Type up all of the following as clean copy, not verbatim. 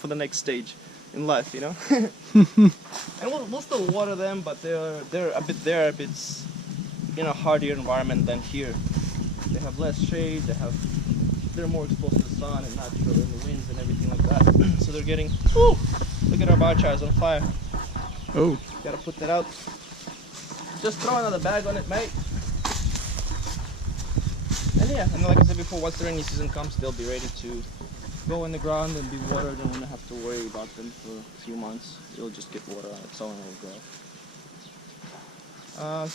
for the next stage in life, you know. And we'll still water them, but they're a bit in a hardier environment than here. They have less shade. They're more exposed to the sun and natural and the winds and everything like that. So they're getting. Woo, look at our biochar, it's on fire. Oh. Gotta put that out. Just throw another bag on it, mate. And yeah, and like I said before, once the rainy season comes, they'll be ready to go in the ground and be watered, and we won't have to worry about them for a few months. You'll just get water on its own and it'll grow.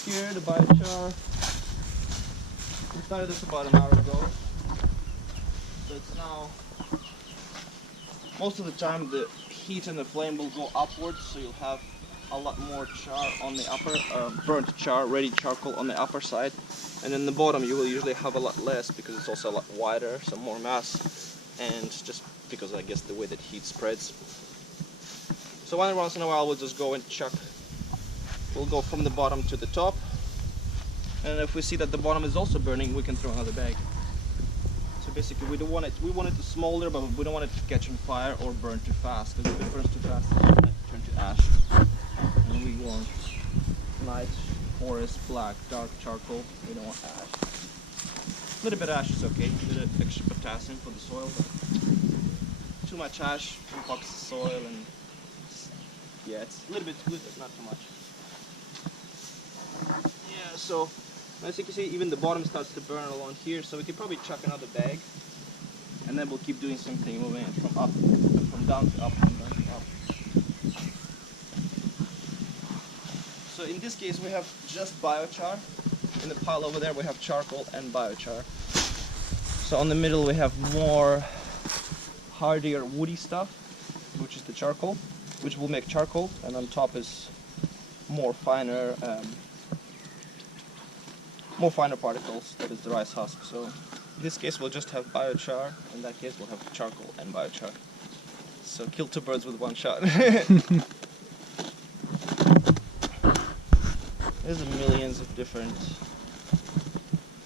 Here, the biochar. We started this about an hour ago. So it's now, most of the time the heat and the flame will go upwards, so you'll have a lot more char on the upper, burnt char, ready charcoal on the upper side. And in the bottom you will usually have a lot less because it's also a lot wider, some more mass, and just because I guess the way that heat spreads. So once in a while we'll just go and chuck. We'll go from the bottom to the top, and if we see that the bottom is also burning, we can throw another bag. So basically we want it to smolder, but we don't want it to catch on fire or burn too fast, because if it burns too fast it's going to turn to ash. And we want nice forest black dark charcoal. We don't want ash. A little bit of ash is okay, a bit of extra potassium for the soil, but too much ash impacts the soil, and yeah, it's a little bit good but not too much. Yeah, so as you can see, even the bottom starts to burn along here, so we could probably chuck another bag, and then we'll keep doing the same thing, moving it from down to up, from down to up. So in this case we have just biochar. In the pile over there we have charcoal and biochar. So on the middle we have more hardier woody stuff, which is the charcoal, which will make charcoal, and on top is more finer particles, that is the rice husk. So in this case we'll just have biochar, in that case we'll have charcoal and biochar. So kill two birds with one shot. There's millions of different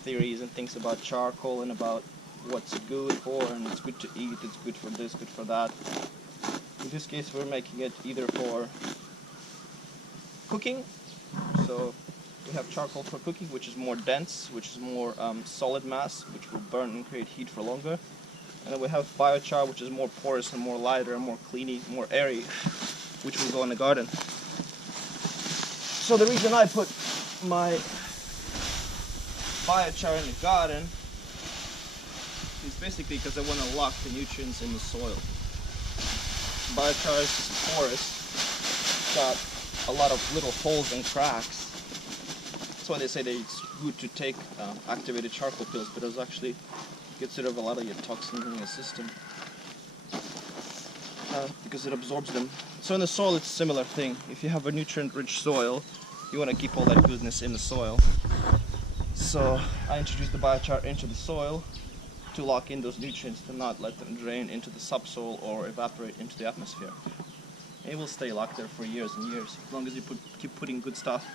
theories and things about charcoal and about what's it good for, and it's good to eat, it's good for this, good for that. In this case we're making it either for cooking, so we have charcoal for cooking, which is more dense, which is more solid mass, which will burn and create heat for longer. And then we have biochar, which is more porous and more lighter and more cleany, more airy, which will go in the garden. So the reason I put my biochar in the garden is basically because I want to lock the nutrients in the soil. Biochar is just porous, got a lot of little holes and cracks. That's why they say that it's good to take activated charcoal pills, but it actually gets rid of a lot of your toxins in your system because it absorbs them. So in the soil it's a similar thing. If you have a nutrient-rich soil, you want to keep all that goodness in the soil. So I introduced the biochar into the soil to lock in those nutrients, to not let them drain into the subsoil or evaporate into the atmosphere. It will stay locked there for years and years, as long as you keep putting good stuff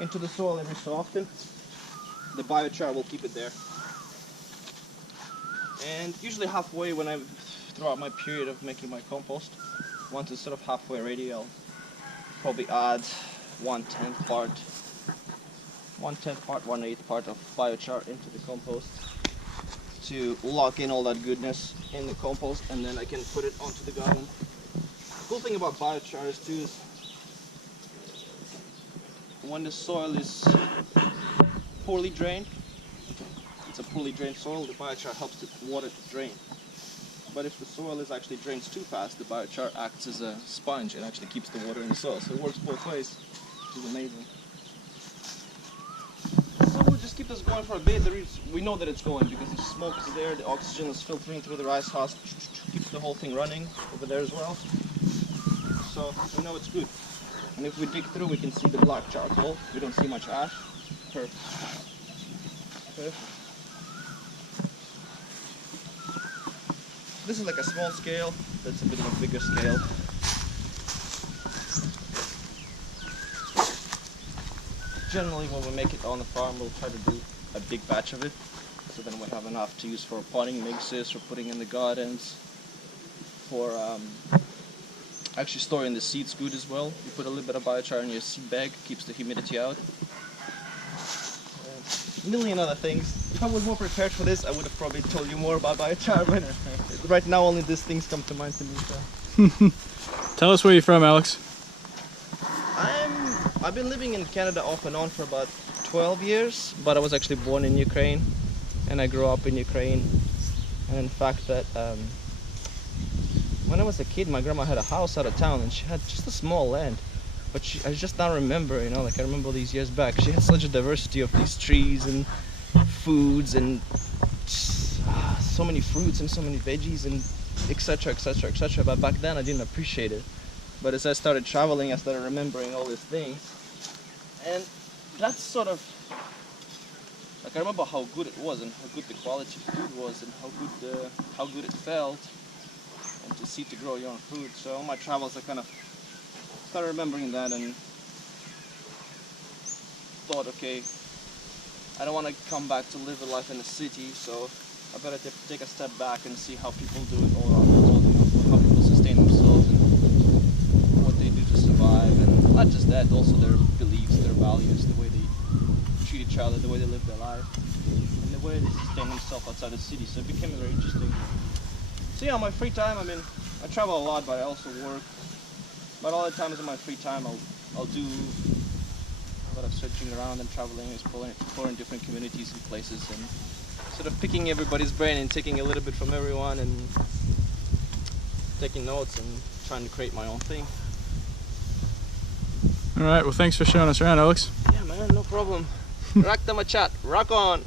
into the soil every so often. The biochar will keep it there. And usually halfway, when I throughout my period of making my compost, once it's sort of halfway ready, I'll probably add 1/10 part, 1/8 part of biochar into the compost to lock in all that goodness in the compost, and then I can put it onto the garden. The cool thing about biochar is too is when the soil is poorly drained, it's a poorly drained soil, the biochar helps the water to drain. But if the soil is actually drains too fast, the biochar acts as a sponge and actually keeps the water in the soil. So it works both ways, which is amazing. So we'll just keep this going for a bit. We know that it's going because the smoke is there, the oxygen is filtering through the rice husk, keeps the whole thing running over there as well. So we know it's good. And if we dig through, we can see the black charcoal. We don't see much ash. Perfect. This is like a small scale, that's a bit of a bigger scale. Generally when we make it on the farm, we'll try to do a big batch of it, so then we have enough to use for potting mixes, for putting in the gardens. for actually storing the seeds good as well. You put a little bit of biochar in your seed bag, keeps the humidity out. A million other things. If I was more prepared for this, I would have probably told you more about biochar, but right now only these things come to mind to me. So. Tell us where you're from, Alex. I've been living in Canada off and on for about 12 years, but I was actually born in Ukraine, and I grew up in Ukraine. And in fact, that when I was a kid, my grandma had a house out of town, and she had just a small land. But I just now remember, you know, like I remember these years back, she had such a diversity of these trees and foods and so many fruits and so many veggies and etc, etc, etc. But back then I didn't appreciate it. But as I started traveling, I started remembering all these things. And that's sort of, like I remember how good it was and how good the quality of food was and how good it felt. And to see to grow your own food. So on my travels I kind of started remembering that and thought, okay, I don't want to come back to live a life in the city, so I better take a step back and see how people do it all around the world, you know, how people sustain themselves and what they do to survive, and not just that, also their beliefs, their values, the way they treat each other, the way they live their life, and the way they sustain themselves outside the city. So it became very interesting. So yeah, on my free time, I mean, I travel a lot, but I also work. But all the times in my free time, I'll do a lot of searching around and traveling, exploring different communities and places, and sort of picking everybody's brain and taking a little bit from everyone and taking notes and trying to create my own thing. All right, well, thanks for showing us around, Alex. Yeah, man, no problem. Rock Tamachat, rock on!